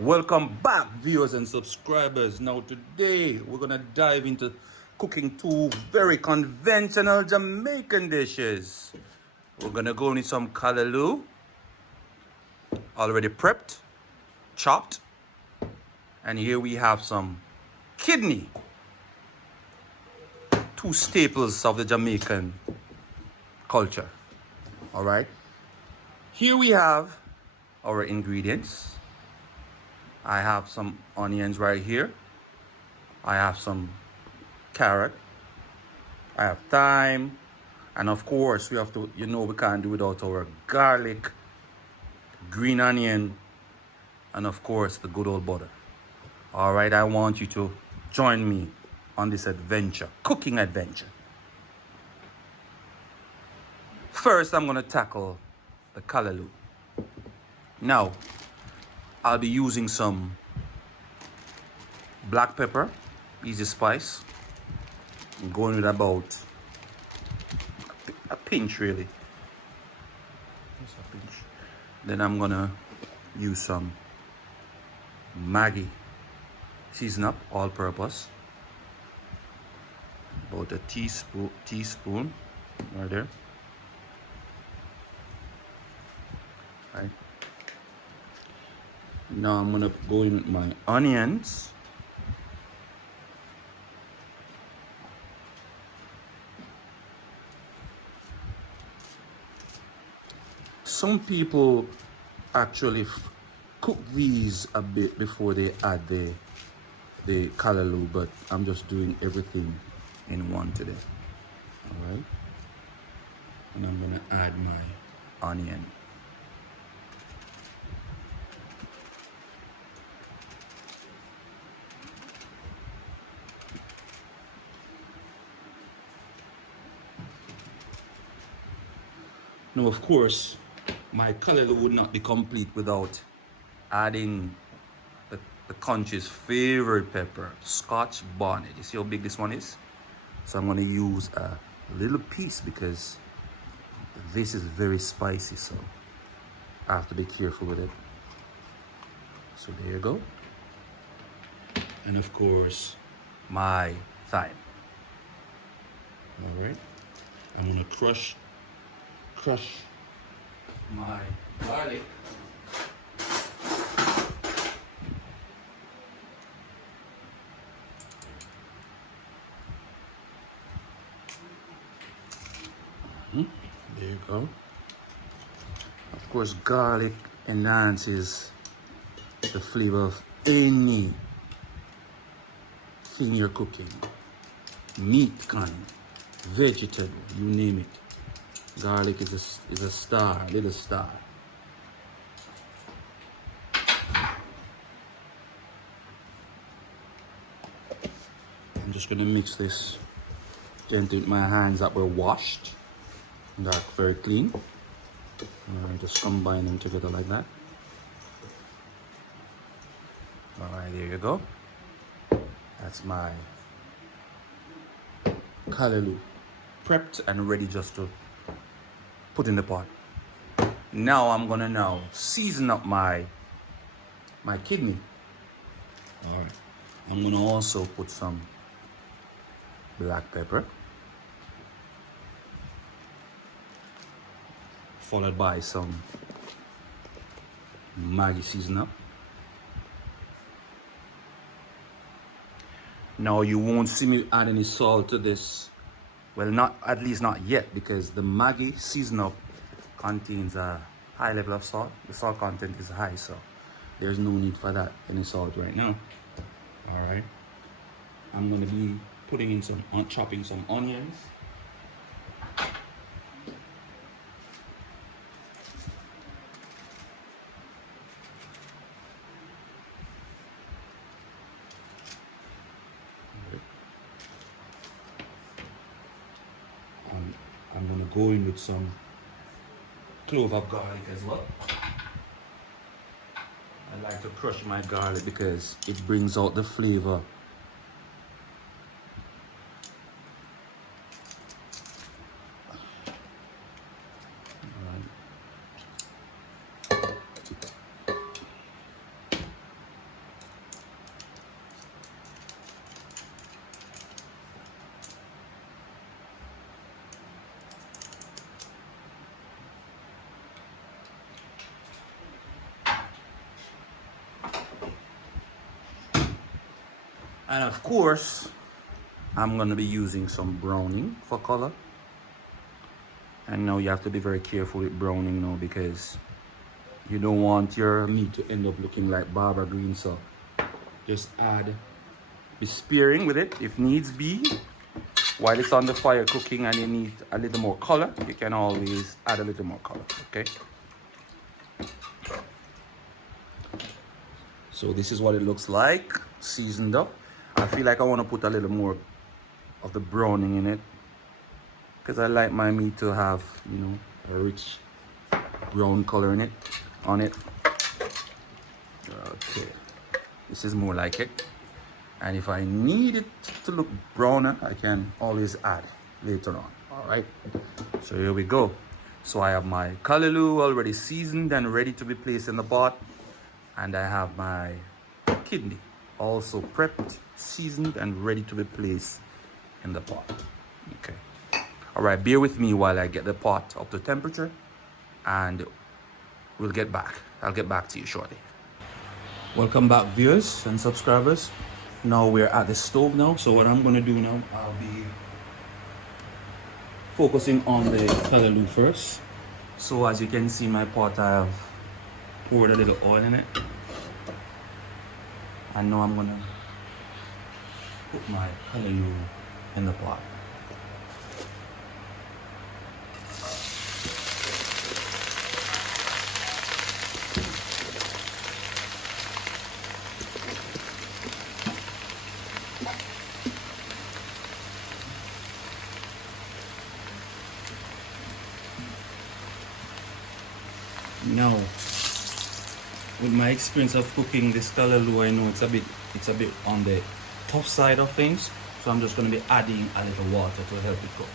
Welcome back, viewers and subscribers. Now, today we're gonna dive into cooking two very conventional Jamaican dishes. We're gonna go into some callaloo, already prepped, chopped, and here we have some kidney, two staples of the Jamaican culture. All right, here we have our ingredients. I have some onions right here. I have some carrot. I have thyme. And of course, we have to, we can't do without our garlic, green onion, and of course, the good old butter. All right, I want you to join me on this adventure, cooking adventure. First, I'm gonna tackle the callaloo. Now, I'll be using some black pepper, easy spice. I'm going with about a pinch, really. Just a pinch. Then I'm gonna use some Maggi season up, all purpose. About a teaspoon right there. Right. Now I'm gonna go in with my onions. Some people actually cook these a bit before they add the callaloo, but I'm just doing everything in one today. All right, and I'm gonna add my onion. Now, of course, my callaloo would not be complete without adding the country's favorite pepper, Scotch bonnet. You see how big this one is? So I'm gonna use a little piece because this is very spicy, so I have to be careful with it. So there you go. And of course, my thyme. All right. I'm gonna crush my garlic. There you go. Of course, garlic enhances the flavor of anything you're cooking. Meat kind, vegetable, you name it. Garlic is a star, little star. I'm just gonna mix this gently with my hands that were washed and are very clean. Just combine them together like that. All right, there you go. That's my callaloo, prepped and ready just to put in the pot. Now I'm gonna season up my kidney. All right, I'm gonna also put some black pepper, followed by some Maggi season up. Now you won't see me add any salt to this. Well, at least not yet, because the Maggi season up contains a high level of salt. The salt content is high, so there's no need for that any salt right now. All right, I'm gonna be putting in chopping some onions. I'm gonna go in with some clove of garlic as well. I like to crush my garlic because it brings out the flavor. And of course, I'm gonna be using some browning for color. And now you have to be very careful with browning now, because you don't want your meat to end up looking like Barbara green. So just be sparing with it if needs be. While it's on the fire cooking and you need a little more color, you can always add a little more color, okay? So this is what it looks like, seasoned up. I feel like I want to put a little more of the browning in it, because I like my meat to have, you know, a rich brown color in it, on it. Okay, this is more like it. And if I need it to look browner, I can always add later on. All right, so here we go. So I have my callaloo already seasoned and ready to be placed in the pot. And I have my kidney also prepped, seasoned, and ready to be placed in the pot. Okay. All right, bear with me while I get the pot up to temperature, and we'll get back. I'll get back to you shortly. Welcome back, viewers and subscribers. Now we're at the stove now. So what I'm gonna do now, I'll be focusing on the callaloo first. So as you can see, my pot, I have poured a little oil in it. And now I'm gonna put my callaloo in the pot. Now, with my experience of cooking this callaloo, I know it's a bit on the tough side of things, so I'm just going to be adding a little water to help it cook.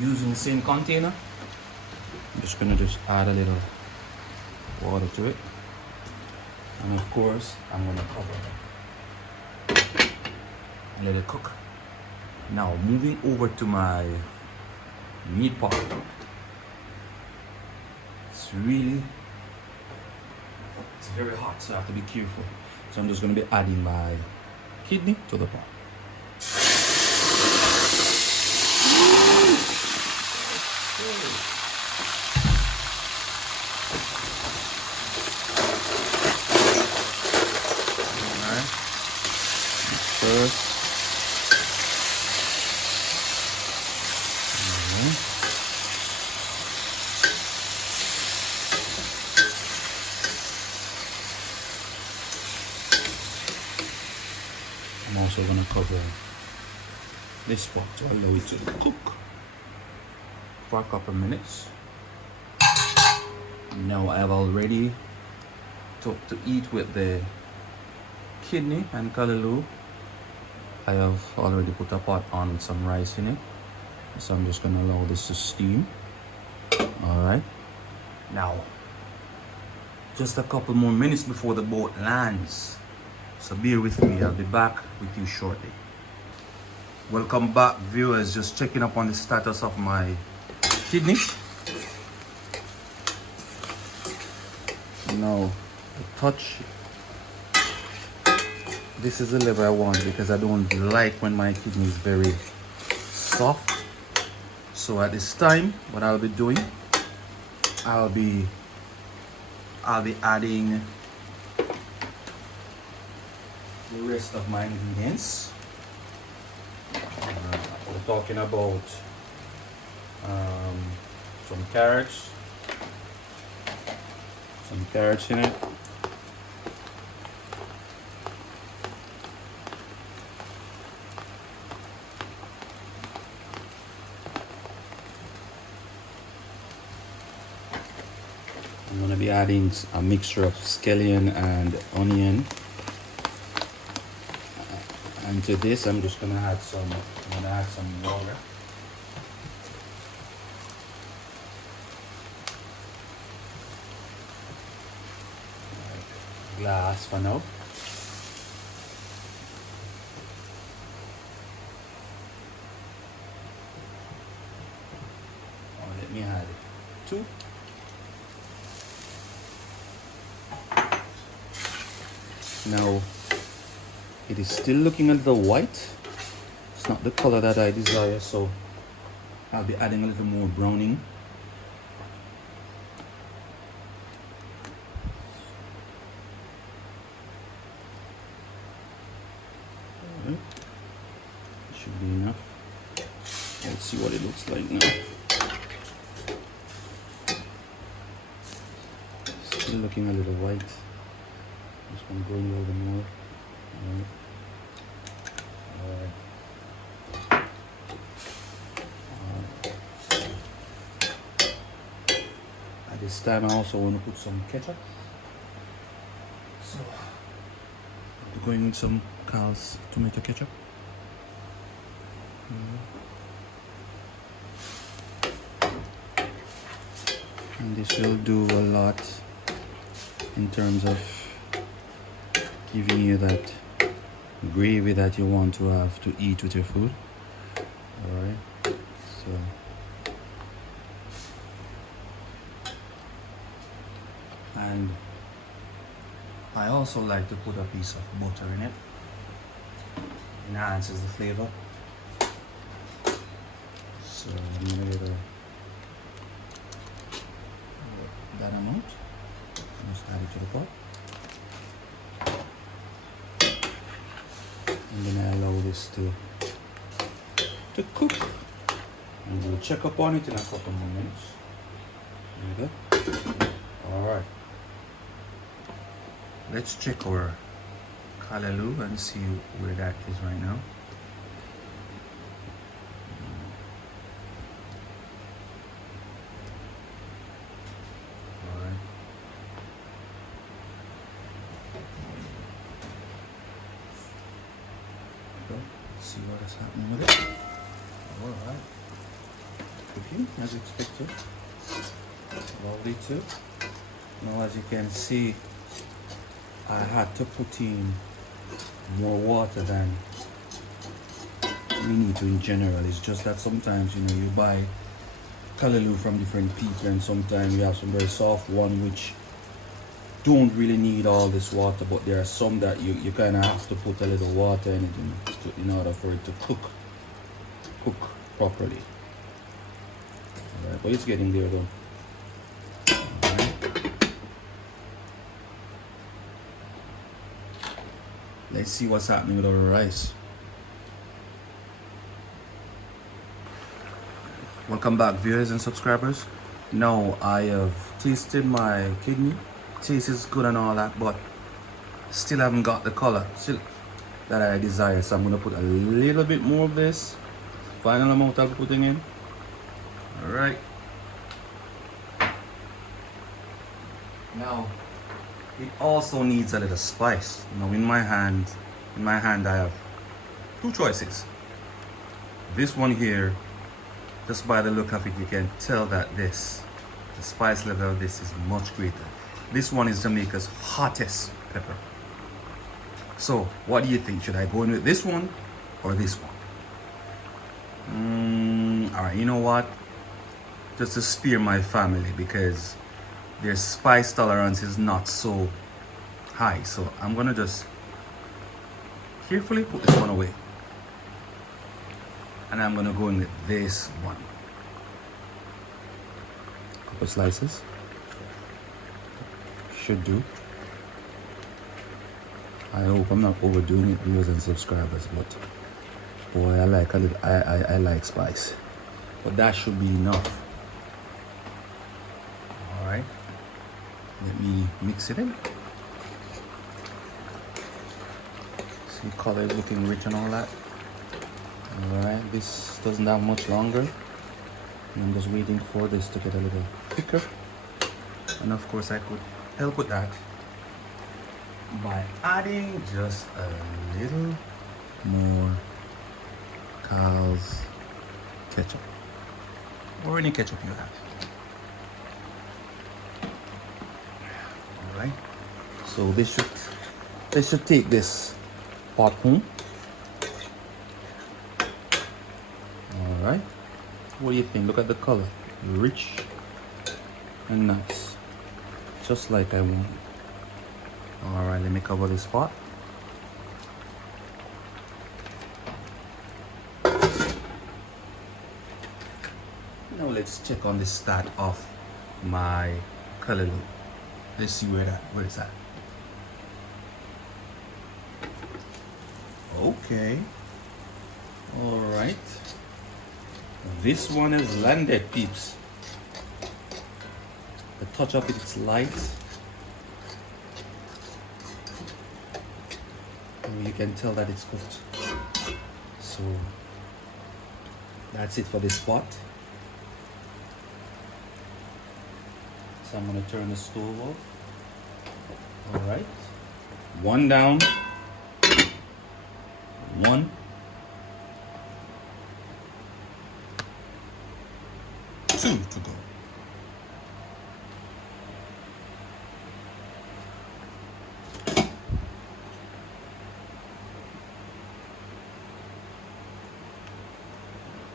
Using the same container, I'm just going to add a little water to it, and of course I'm going to cover it. Let it cook. Now moving over to my meat pot. It's very hot, so I have to be careful. So I'm just going to be adding my kidney to the pot. Alright. First. I'm also going to cover this pot to allow it to cook for a couple minutes. Now I have already to eat with the kidney and callaloo. I have already put a pot on with some rice in it, so I'm just going to allow this to steam. Alright, now just a couple more minutes before the boat lands, so bear with me. I'll be back with you shortly. Welcome back, viewers. Just checking up on the status of my kidney. Now the touch, this is the level I want, because I don't like when my kidney is very soft. So at this time, what I'll be doing, I'll be adding the rest of my ingredients. We're talking about some carrots in it. I'm going to be adding a mixture of scallion and onion. And to this, I'm just going to add some water. Glass for now. Let me add too. Now, it is still looking a little white. It's not the color that I desire, so I'll be adding a little more browning. Alright. Should be enough. Let's see what it looks like now. Still looking a little white. Just want to go in a little more. At this time, I also want to put some ketchup. So, I'll be going with some Carl's tomato ketchup. And this will do a lot in terms of giving you that gravy that you want to have to eat with your food. Alright, so, and I also like to put a piece of butter in it. Enhances the flavor. So I'm gonna get that amount. Just add it to the pot. And then I allow this to cook. And we'll check up on it in a couple more minutes. There we go. Alright. Let's check our callaloo and see where that is right now. Alright. Let's see what is happening with it. Alright. Cooking as expected. Lovely too. Now as you can see, I had to put in more water than we need to in general. It's just that sometimes, you know, you buy callaloo from different people and sometimes you have some very soft one which don't really need all this water, but there are some that you kind of have to put a little water in it in order for it to cook properly. Alright, but it's getting there though. Let's see what's happening with our rice. Welcome back, viewers and subscribers. Now I have tasted my kidney. Taste is good and all that, but still haven't got the color that I desire. So I'm gonna put a little bit more of this. Final amount I'll be putting in. Alright. Now it also needs a little spice. Now in my hand I have two choices. This one here, just by the look of it, you can tell that the spice level of this is much greater. This one is Jamaica's hottest pepper. So what do you think? Should I go in with this one or this one? Alright, you know what? Just to spare my family, because their spice tolerance is not so high. So I'm gonna just carefully put this one away. And I'm gonna go in with this one. Couple slices. Should do. I hope I'm not overdoing it, viewers and subscribers, but boy, I like a little, I like spice. But that should be enough. Alright. Let me mix it in. See, color is looking rich and all that. Alright, this doesn't have much longer. And I'm just waiting for this to get a little thicker. And of course I could help with that by adding just a little more Carl's ketchup. Or any ketchup you have. Alright. So this should take this pot home. Alright. What do you think? Look at the color. Rich and nice, just like I want. All right, let me cover this pot. Now let's check on the start of my kalaloo. Let's see where it's at. Okay. All right. This one is landed, peeps. The touch of it's light. And you can tell that it's cooked. So that's it for this pot. So I'm gonna turn the stove off. All right. One down. One. Two to go.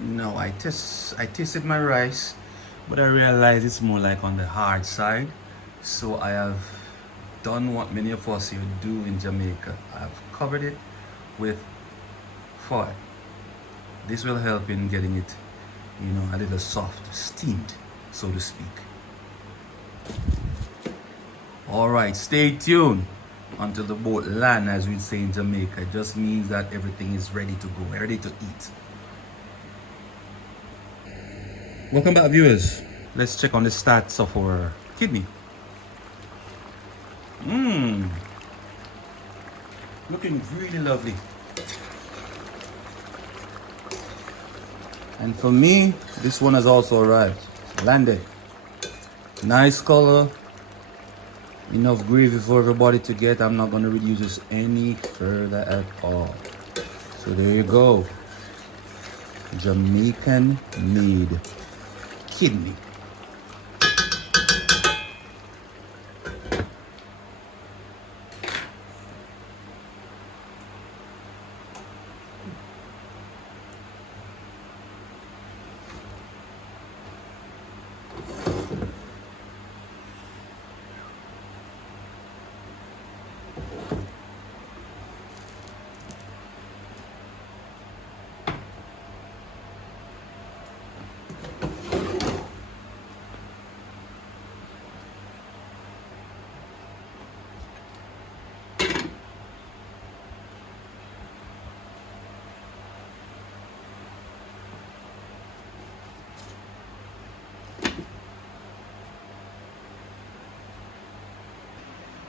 No, I tasted my rice, but I realized it's more like on the hard side. So I have done what many of us here do in Jamaica. I've covered it with foil. This will help in getting it, a little soft, steamed, so to speak. All right, stay tuned until the boat land, as we say in Jamaica. It just means that everything is ready to go, ready to eat. Welcome back, viewers. Let's check on the stats of our kidney. Looking really lovely. And for me, this one has also arrived. Landed. Nice color. Enough gravy for everybody to get. I'm not going to reduce this any further at all. So there you go. Jamaican made kidney.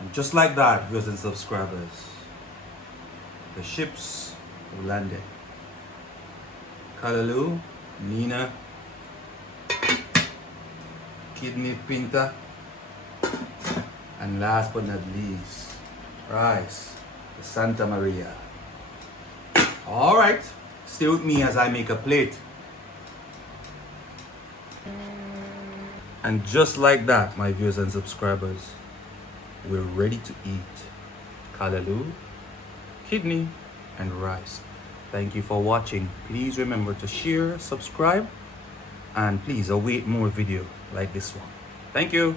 And just like that, viewers and subscribers, the ships have landed. Kalaloo, Nina, Kidney Pinta, and last but not least, rice, the Santa Maria. All right, stay with me as I make a plate. And just like that, my viewers and subscribers, we're ready to eat kalaloo, kidney, and rice. Thank you for watching. Please remember to share, subscribe, and please await more video like this one. Thank you.